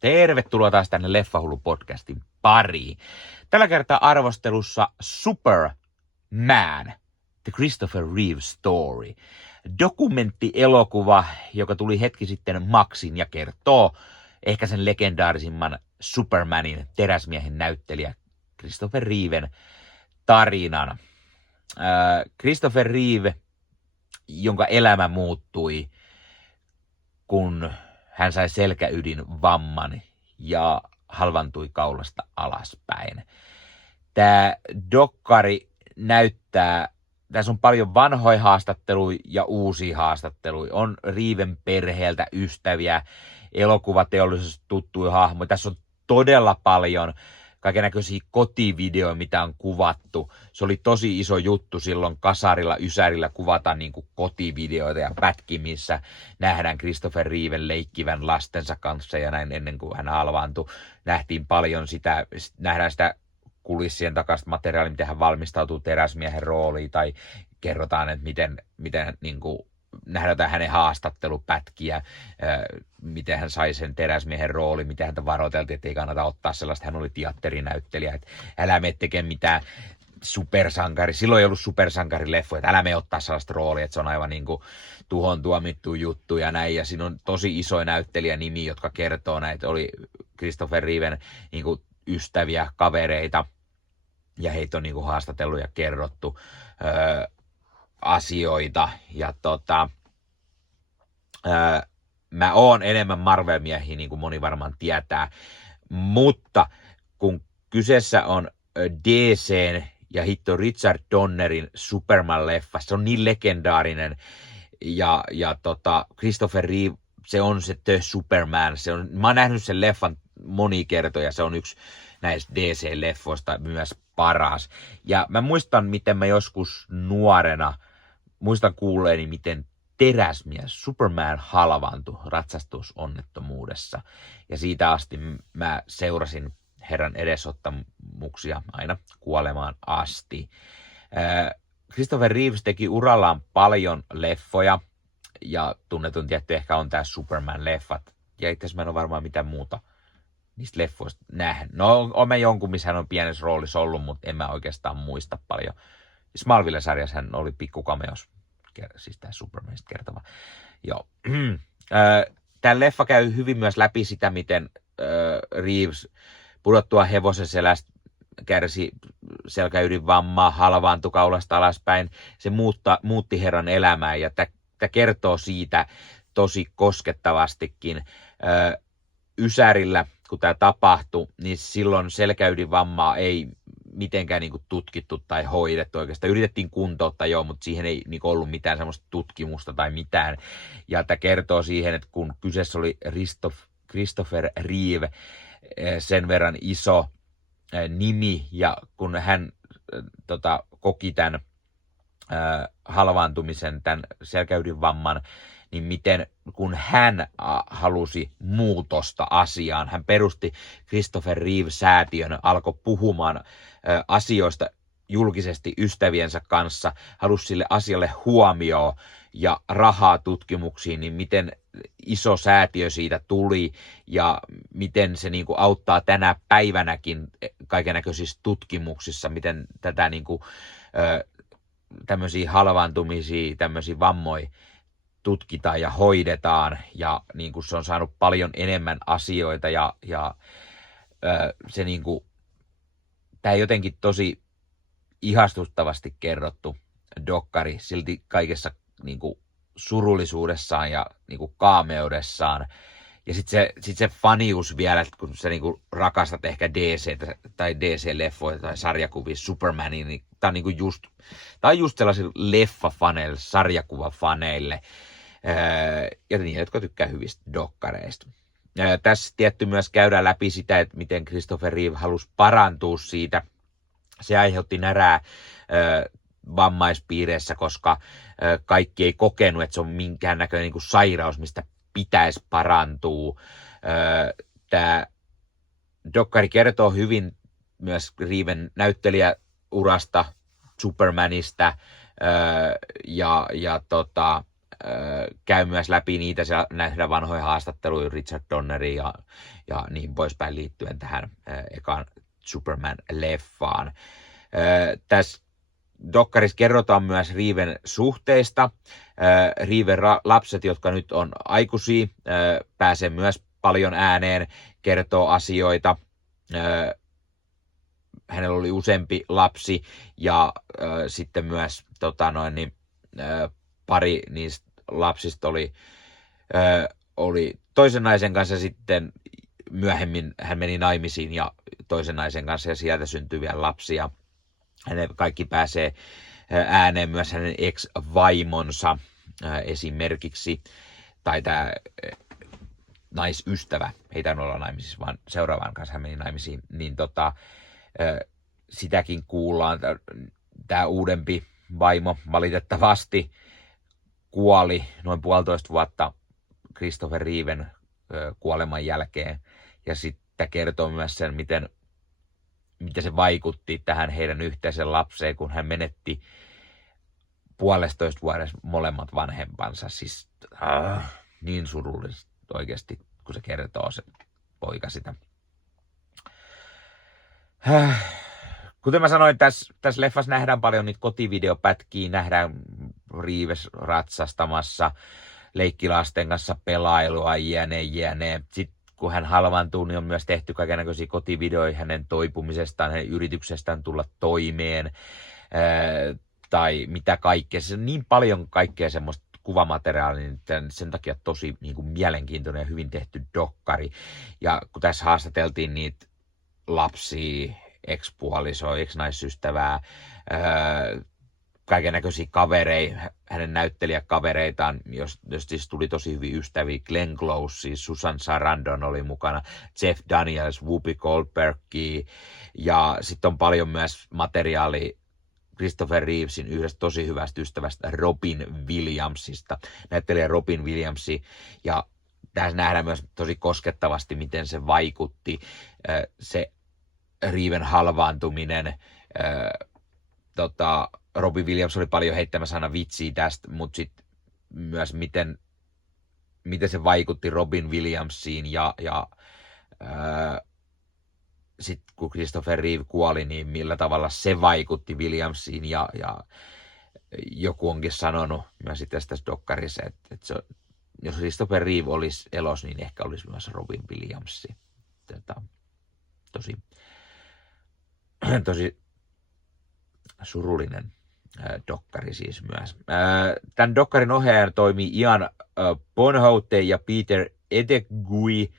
Tervetuloa taas tänne Leffahullu-podcastin pariin. Tällä kertaa arvostelussa Superman, The Christopher Reeve Story. Dokumenttielokuva, joka tuli hetki sitten Maxin ja kertoo ehkä sen legendaarisimman Supermanin teräsmiehen näyttelijä Christopher Reeven tarinan. Christopher Reeve, jonka elämä muuttui, kun hän sai selkäydinvamman ja halvantui kaulasta alaspäin. Tämä dokkari näyttää, tässä on paljon vanhoja haastatteluja ja uusia haastatteluja. On Reeven perheeltä ystäviä, elokuvateollisuudessa tuttuja hahmoja. Tässä on todella paljon kaikennäköisiä kotivideoja, mitä on kuvattu. Se oli tosi iso juttu silloin kasarilla, ysärillä kuvata niin kuin kotivideoita ja pätkiä, missä nähdään Christopher Reeven leikkivän lastensa kanssa ja näin ennen kuin hän halvaantui. Nähtiin paljon sitä, nähdään sitä kulissien takaista materiaalia, miten hän valmistautuu teräsmiehen rooliin tai kerrotaan, että miten niin kuin nähdään hänen haastattelupätkiä, miten hän sai sen teräsmiehen rooli, miten häntä varoiteltiin, että ei kannata ottaa sellaista. Hän oli teatterinäyttelijä, että älä mene tekemään mitään supersankari. Silloin ei ollut supersankarileffoja, että älä mene ottaa sellaista roolia, että se on aivan niin kuin tuhon tuomittu juttu ja näin. Ja siinä on tosi isoja näyttelijänimiä, jotka kertoo näitä. Oli Christopher Reeven niin kuin ystäviä, kavereita ja heitä on niin kuin haastatellut ja kerrottu asioita ja mä oon enemmän Marvel-miehiä, niin kuin moni varmaan tietää, mutta kun kyseessä on DC:n ja hitto Richard Donnerin Superman-leffa, se on niin legendaarinen ja Christopher Reeve, se on se The Superman, mä oon nähnyt sen leffan monia kertoja, se on yksi näistä DC-leffoista myös paras. Ja mä muistan, miten mä joskus nuorena muistan kuulleeni, miten teräsmies Superman halvaantui ratsastusonnettomuudessa. Ja siitä asti mä seurasin Herran edesottamuksia aina kuolemaan asti. Christopher Reeves teki urallaan paljon leffoja. Ja tunnetun tietty ehkä on tää Superman-leffat. Ja itse asiassa mä en ole varmaan mitään muuta niistä leffoista nähnyt. No, on mä jonkun, missä hän on pienessä roolissa ollut, mutta en mä oikeastaan muista paljon. Smallville-sarjassa hän oli pikkukameos, siis tää Supermanista kertova. Joo. Tää leffa käy hyvin myös läpi sitä, miten Reeves pudottua hevosen selästä kärsi selkäydinvammaa, halvaantui kaulasta alaspäin. Se muutti herran elämää ja tää kertoo siitä tosi koskettavastikin. Ysärillä, kun tämä tapahtui, niin silloin selkäydinvammaa ei mitenkään niin kuin tutkittu tai hoidettu oikeastaan. Yritettiin kuntouttaa joo, mutta siihen ei niin kuin ollut mitään semmoista tutkimusta tai mitään. Ja tämä kertoo siihen, että kun kyseessä oli Christopher Reeve, sen verran iso nimi, ja kun hän koki tämän halvaantumisen, tämän selkäydinvamman, niin miten kun hän halusi muutosta asiaan, hän perusti Christopher Reeve-säätiön, alkoi puhumaan asioista julkisesti ystäviensä kanssa, halusi sille asialle huomioon ja rahaa tutkimuksiin, niin miten iso säätiö siitä tuli ja miten se niin kuin auttaa tänä päivänäkin kaikennäköisissä tutkimuksissa, miten tätä niin kuin, tämmöisiä halvaantumisia, tämmöisiä vammoja tutkitaan ja hoidetaan ja niin kuin se on saanut paljon enemmän asioita ja se niin kuin, tämä jotenkin tosi ihastuttavasti kerrottu dokkari silti kaikessa niin kuin surullisuudessaan ja niin kuin kaameudessaan. Ja sitten se fanius vielä, että kun sä niin kuin rakastat ehkä DC:tä tai DC-leffoja tai sarjakuvia Supermania, niin tää on niin kuin just sellaisille leffafaneille, sarjakuvafaneille ja niille, jotka tykkää hyvistä dokkareista. Tässä tietty myös käydään läpi sitä, että miten Christopher Reeve halusi parantua siitä. Se aiheutti närää vammaispiireissä, koska kaikki ei kokenut, että se on minkäännäköinen niin kuin sairaus, mistä pitäisi parantua. Tämä dokkari kertoo hyvin myös Reeven näyttelijäurasta, Supermanista ja käy myös läpi niitä nähdä vanhoja haastatteluja Richard Donnerin ja niin poispäin liittyen tähän ekaan Superman-leffaan. Tässä dokkarissa kerrotaan myös Reeven suhteista. Reeven lapset, jotka nyt on aikuisia, pääsee myös paljon ääneen, kertoo asioita. Hänellä oli useampi lapsi ja sitten myös pari niistä lapsista oli toisen naisen kanssa, sitten myöhemmin hän meni naimisiin ja toisen naisen kanssa ja sieltä syntyi vielä lapsia. Hänen kaikki pääsee ääneen, myös hänen ex-vaimonsa esimerkiksi, tai tämä naisystävä, ei tainnut olla naimisissa, vaan seuraavan kanssa hän meni naimisiin, niin sitäkin kuullaan. Tämä uudempi vaimo valitettavasti kuoli noin 1,5 vuotta Christopher Reeven kuoleman jälkeen, ja sitten kertoo myös sen, miten se vaikutti tähän heidän yhteisen lapseen, kun hän menetti 1,5 vuodessa molemmat vanhempansa. Siis niin surullista oikeasti, kun se kertoo se poika sitä. Kuten mä sanoin, tässä leffassa nähdään paljon niitä kotivideopätkiä, nähdään Reeves ratsastamassa, leikkilasten kanssa pelailua, jne. Sitten kun hän halvaantuu, niin on myös tehty kaikennäköisiä kotivideoja hänen toipumisestaan, hänen yrityksestään tulla toimeen, tai mitä kaikkea. Se on niin paljon kaikkea semmoista kuvamateriaalia, niin sen takia tosi niin kuin mielenkiintoinen ja hyvin tehty dokkari. Ja kun tässä haastateltiin niitä lapsia, ex-puolisoa, ex-naisystävää, kaikennäköisiä kavereita, hänen näyttelijäkavereitaan, jos siis tuli tosi hyvin ystäviä. Glenn Close, siis Susan Sarandon oli mukana, Jeff Daniels, Whoopi Goldbergia, ja sitten on paljon myös materiaalia Christopher Reevesin yhdestä tosi hyvästä ystävästä Robin Williamsista, näyttelijä Robin Williamsi, ja tässä nähdään myös tosi koskettavasti, miten se vaikutti, se Reeven halvaantuminen. Robin Williams oli paljon heittämässä aina vitsiä tästä, mutta sitten myös miten se vaikutti Robin Williamsiin ja sitten kun Christopher Reeve kuoli, niin millä tavalla se vaikutti Williamsiin ja joku onkin sanonut myös tässä dokkarissa, että jos Christopher Reeve olisi elos, niin ehkä olisi myös Robin Williamsi. Tosi surullinen dokkari siis myös. Tämän dokkarin ohjaajana toimii Ian Bonhoute ja Peter Etegui,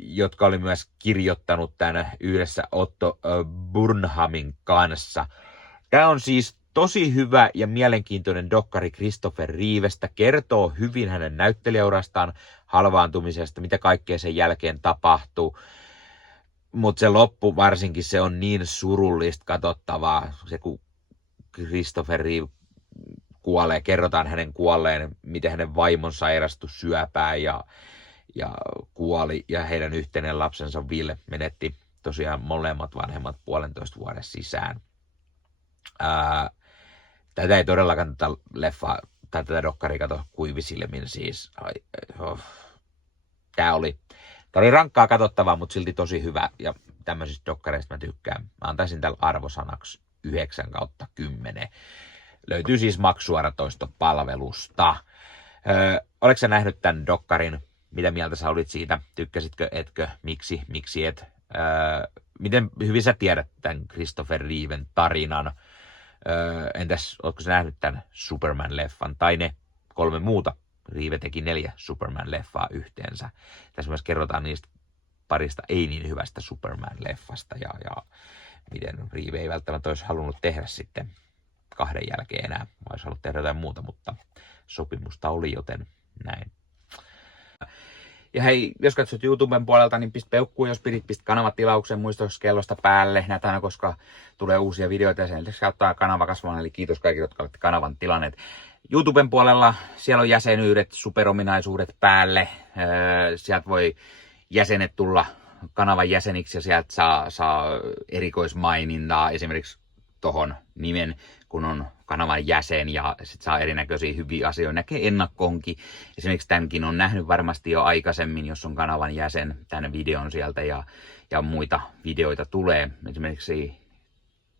jotka oli myös kirjoittanut tämän yhdessä Otto Burnhamin kanssa. Tämä on siis tosi hyvä ja mielenkiintoinen dokkari Christopher Reevestä, kertoo hyvin hänen näyttelijäurastaan, halvaantumisesta, mitä kaikkea sen jälkeen tapahtuu. Mutta se loppu varsinkin, se on niin surullista katsottavaa, se kun Christopher Reeve kuolee, kerrotaan hänen kuolleen, miten hänen vaimonsa sairastui syöpään ja kuoli, ja heidän yhteinen lapsensa Will menetti tosiaan molemmat vanhemmat 1,5 vuoden sisään. Tätä ei todellakaan tätä leffaa tai tätä dokkaria kato kuivisilmin siis. Tämä oli rankkaa katsottavaa, mutta silti tosi hyvä, ja tämmöisistä dokkareista mä tykkään. Mä antaisin tällä arvosanaksi 9/10. Löytyy siis maksuaratoistopalvelusta. Oletko sä nähnyt tämän dokkarin? Mitä mieltä sä olit siitä? Tykkäsitkö, etkö? Miksi et? Miten hyvin sä tiedät tämän Christopher Reeven tarinan? Entäs, ootko sä nähnyt tämän Superman-leffan? Tai ne 3 muuta? Reeve teki 4 Superman-leffaa yhteensä. Tässä myös kerrotaan niistä parista ei niin hyvästä Superman-leffasta ja miten Reeve ei välttämättä olisi halunnut tehdä sitten 2 jälkeen enää. Olisi halunnut tehdä jotain muuta, mutta sopimusta oli, joten näin. Ja hei, jos katsot YouTuben puolelta, niin pistä peukkuun, jos pistä kanavatilauksen, muista kellosta päälle. Näitä aina, koska tulee uusia videoita ja sen lisäksi auttaa kanava kasvamaan. Eli kiitos kaikille, jotka olette kanavan tilanneet. YouTuben puolella siellä on jäsenyydet, superominaisuudet päälle. Sieltä voi jäsenet tulla kanavan jäseniksi ja sieltä saa erikoismainintaa. Esimerkiksi tohon nimen, kun on kanavan jäsen ja sit saa erinäköisiä hyviä asioita. Näkee ennakkoonkin. Esimerkiksi tämänkin on nähnyt varmasti jo aikaisemmin, jos on kanavan jäsen, tämän videon sieltä ja muita videoita tulee. Esimerkiksi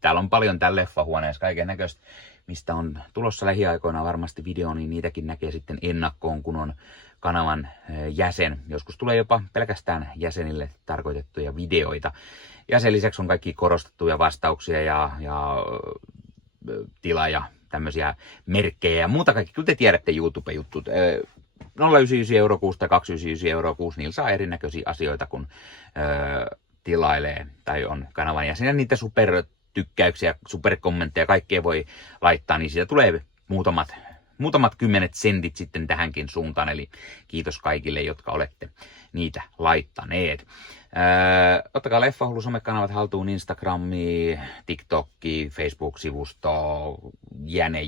täällä on paljon täällä leffahuoneessa kaiken näköistä, mistä on tulossa lähiaikoina varmasti video, niin niitäkin näkee sitten ennakkoon, kun on kanavan jäsen. Joskus tulee jopa pelkästään jäsenille tarkoitettuja videoita. Ja sen lisäksi on kaikki korostettuja vastauksia ja tila- tämmöisiä merkkejä ja muuta kaikki. Kyllä te tiedätte YouTube-juttut. 0,99 € kuussa tai 2,99 € kuussa, niillä saa erinäköisiä asioita, kun tilailee tai on kanavan jäsen. Niitä supertykkäyksiä, superkommentteja, kaikkea voi laittaa, niin siitä tulee muutamat kymmenet sentit sitten tähänkin suuntaan, eli kiitos kaikille, jotka olette niitä laittaneet. Ottakaa Leffahullu somekanavat haltuun, Instagrami, TikTokki, Facebook-sivusto, jäne.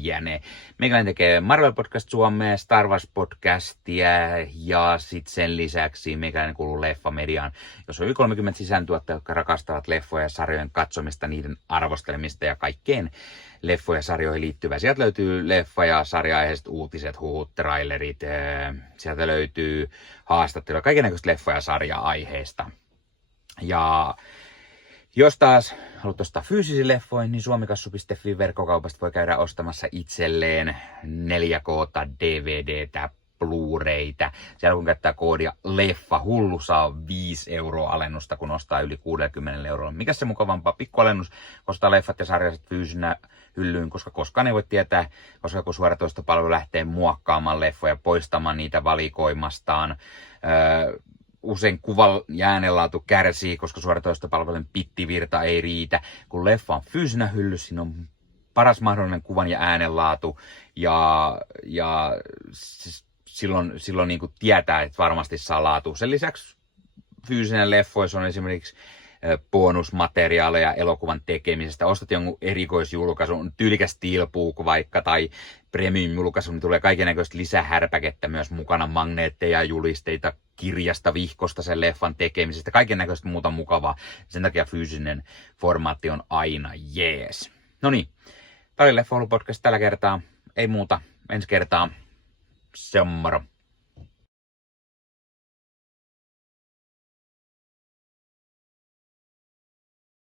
Meikäläinen tekee Marvel Podcast Suomea, Star Wars Podcastia ja sitten sen lisäksi meikäläinen kuuluu Leffamediaan, jos on yli 30 sisääntuottajia, jotka rakastavat leffoja ja sarjojen katsomista, niiden arvostelemista ja kaikkeen leffoja ja sarjoihin liittyvää. Sieltä löytyy leffa- ja sarja-aiheiset uutiset, huhut, trailerit, sieltä löytyy haastatteluja, kaikennäköistä leffa- ja sarja-aiheesta. Ja jos taas haluat ostaa fyysisiä leffoja, niin suomikassu.fi verkkokaupasta voi käydä ostamassa itselleen 4K:ta, DVDtä, Blu-raytä. Siellä kun käyttää koodia Leffahullu, saa 5 € alennusta, kun ostaa yli 60 €. Mikä se mukavampaa? Pikkualennus, ostaa leffat ja sarjaiset fyysinä hyllyyn, koska koskaan ei voi tietää, koska kun suoratoistopalvelu lähtee muokkaamaan leffoja, poistamaan niitä valikoimastaan. Usein kuvan ja äänenlaatu kärsii, koska suoratoistopalvelun bittivirta ei riitä. Kun leffa on fyysinä hyllyssä, siinä on paras mahdollinen kuvan ja äänenlaatu ja silloin niin kuin tietää, että varmasti saa laatu. Sen lisäksi fyysinen leffoissa on esimerkiksi bonusmateriaaleja elokuvan tekemisestä. Ostat jonkun erikoisjulkaisun, tyylikäs steelbook vaikka tai premium-julkaisu, niin tulee kaikennäköistä lisähärpäkettä myös mukana, magneetteja, julisteita, kirjasta, vihkosta sen leffan tekemisestä, kaikennäköistä muuta mukavaa. Sen takia fyysinen formaatti on aina jees. Noniin, tää oli Leffahullu podcast tällä kertaa. Ei muuta, ensi kertaa. Se on moro.